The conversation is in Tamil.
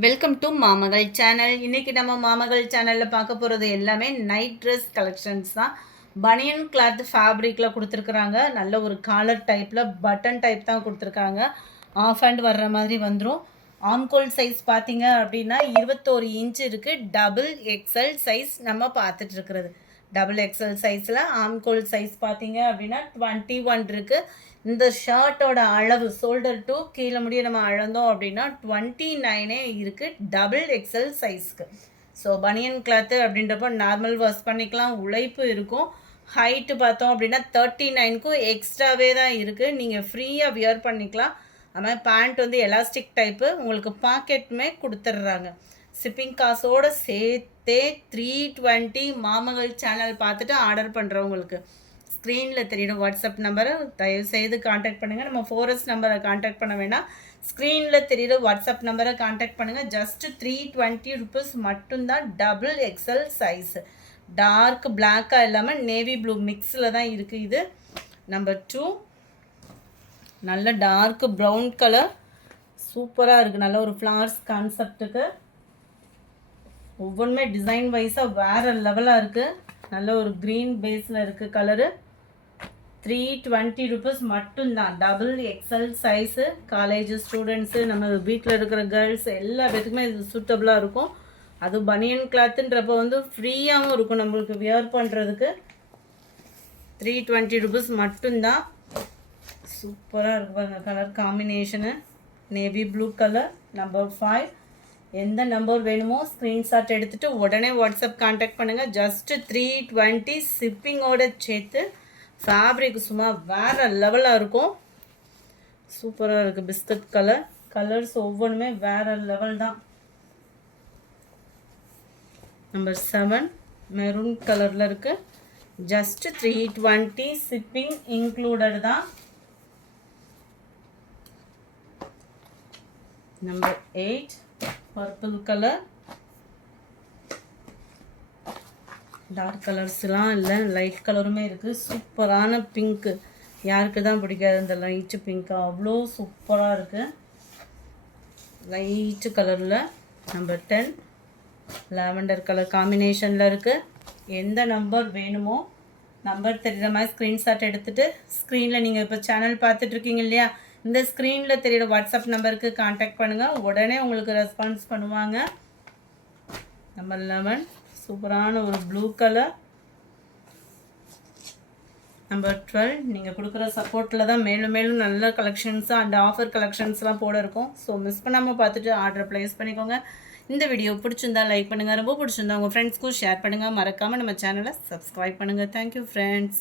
Welcome to மாமகள் channel. இன்றைக்கி நம்ம மாமகள் சேனலில் பார்க்க போகிறது எல்லாமே நைட் ட்ரெஸ் கலெக்ஷன்ஸ் தான். பனியன் கிளாத் ஃபேப்ரிக்கில் கொடுத்துருக்குறாங்க. நல்ல ஒரு காலர் டைப்பில் பட்டன் டைப் தான் கொடுத்துருக்காங்க. ஆஃப் ஹேண்ட் வர்ற மாதிரி வந்துடும். ஆம்கோல் சைஸ் பார்த்தீங்க அப்படின்னா 21 இன்ச் இருக்குது. டபுள் எக்ஸல் சைஸ் நம்ம பார்த்துட்ருக்கிறது. டபுள் எக்ஸல் சைஸில் ஆம்கோல் சைஸ் பார்த்தீங்க அப்படின்னா 21 இருக்குது. இந்த ஷர்ட்டோட அளவு ஷோல்டர் டு கீழே முடிய நம்ம அளந்தோம் அப்படின்னா 29 இருக்குது டபுள் எக்ஸல் சைஸ்க்கு. ஸோ பனியன் கிளாத்து அப்படின்றப்போ நார்மல் வாஷ் பண்ணிக்கலாம், உழைப்பு இருக்கும். ஹைட்டு பார்த்தோம் அப்படின்னா 39க்கும் எக்ஸ்ட்ராவே தான் இருக்குது. நீங்கள் ஃப்ரீயாக வியர் பண்ணிக்கலாம். அதுமாதிரி பேண்ட் வந்து எலாஸ்டிக் டைப்பு, உங்களுக்கு பாக்கெட்டுமே கொடுத்துட்றாங்க. ஷிப்பிங் காசோடு சேர்த்தே 320. மாமகள் சேனல் பார்த்துட்டு ஆர்டர் பண்ணுறவங்களுக்கு ஸ்க்ரீனில் தெரியும் வாட்ஸ்அப் நம்பரை தயவுசெய்து காண்டாக்ட் பண்ணுங்கள். நம்ம 4S நம்பரை காண்டாக்ட் பண்ண வேண்டாம், ஸ்க்ரீனில் தெரியுற வாட்ஸ்அப் நம்பரை காண்டாக்ட் பண்ணுங்கள். ஜஸ்ட்டு 320 ருபீஸ் மட்டும்தான். டபுள் எக்ஸல் சைஸு, டார்க் பிளாக்காக இல்லாமல் நேவி ப்ளூ மிக்ஸில் தான் இருக்குது. இது நம்பர் 2 நல்ல டார்க் ப்ரௌன் கலர், சூப்பராக இருக்குது. நல்ல ஒரு ஃப்ளார்ஸ் கான்செப்டுக்கு ஒவ்வொன்றுமே டிசைன் வைஸாக வேறு லெவலாக இருக்குது. நல்ல ஒரு க்ரீன் பேஸில் இருக்குது கலரு. 320 ருபீஸ் மட்டும்தான். Double XL size, college students, நம்ம வீட்டில் இருக்கிற கேர்ள்ஸ் எல்லா பேத்துக்குமே இது சூட்டபுளாக இருக்கும். அது பனியன் கிளாத்துன்றப்போ வந்து ஃப்ரீயாகவும் இருக்கும் நம்மளுக்கு வியர் பண்ணுறதுக்கு. 320 ருபீஸ் மட்டும்தான். சூப்பராக இருக்கும் பாருங்கள் colour combination. Navy blue colour. Number 5. எந்த நம்பர் வேணுமோ ஸ்க்ரீன்ஷாட் எடுத்துகிட்டு உடனே வாட்ஸ்அப் காண்டாக்ட் பண்ணுங்கள். ஜஸ்ட்டு 320 ஷிப்பிங்கோடு சேர்த்து. ஃபேப்ரிக் சும்மா வேறு லெவலாக இருக்கும். சூப்பராக இருக்குது. Biscuit colour. கலர்ஸ் ஒவ்வொன்றுமே வேறு லெவல் தான். நம்பர் 7 மெரூன் கலரில் இருக்குது. ஜஸ்ட்டு 320 ஷிப்பிங் இன்க்ளூடட் தான். Number 8 purple colour. டார்க் கலர்ஸ்லாம் இல்லை, லைட் கலருமே இருக்குது. சூப்பரான பிங்க்கு, யாருக்கு தான் பிடிக்காது இந்த லைட்டு பிங்க்கு, அவ்வளோ சூப்பராக இருக்குது லைட்டு கலரில். நம்பர் 10 லாவெண்டர் கலர் காம்பினேஷனில் இருக்குது. எந்த நம்பர் வேணுமோ நம்பர் தெரிகிற மாதிரி ஸ்க்ரீன்ஷாட் எடுத்துகிட்டு ஸ்க்ரீனில் நீங்கள் இப்போ சேனல் பார்த்துட்ருக்கீங்க இல்லையா, இந்த ஸ்க்ரீனில் தெரிகிற வாட்ஸ்அப் நம்பருக்கு காண்டாக்ட் பண்ணுங்கள். உடனே உங்களுக்கு ரெஸ்பான்ஸ் பண்ணுவாங்க. நம்பர் 11 சூப்பரான ஒரு ப்ளூ கலர். நம்பர் 12 நீங்கள் கொடுக்குற சப்போர்ட்டில் தான் மேலும் மேலும் நல்ல கலெக்ஷன்ஸாக அண்ட் ஆஃபர் கலெக்ஷன்ஸ்லாம் போட இருக்கும். ஸோ மிஸ் பண்ணாமல் பார்த்துட்டு ஆர்டர் ப்ளேஸ் பண்ணிக்கோங்க. இந்த வீடியோ பிடிச்சிருந்தா லைக் பண்ணுங்கள், ரொம்ப பிடிச்சிருந்தா உங்கள் ஃப்ரெண்ட்ஸ்க்கும் ஷேர் பண்ணுங்கள். மறக்காமல் நம்ம சேனலை சப்ஸ்கிரைப் பண்ணுங்கள். Thank you friends.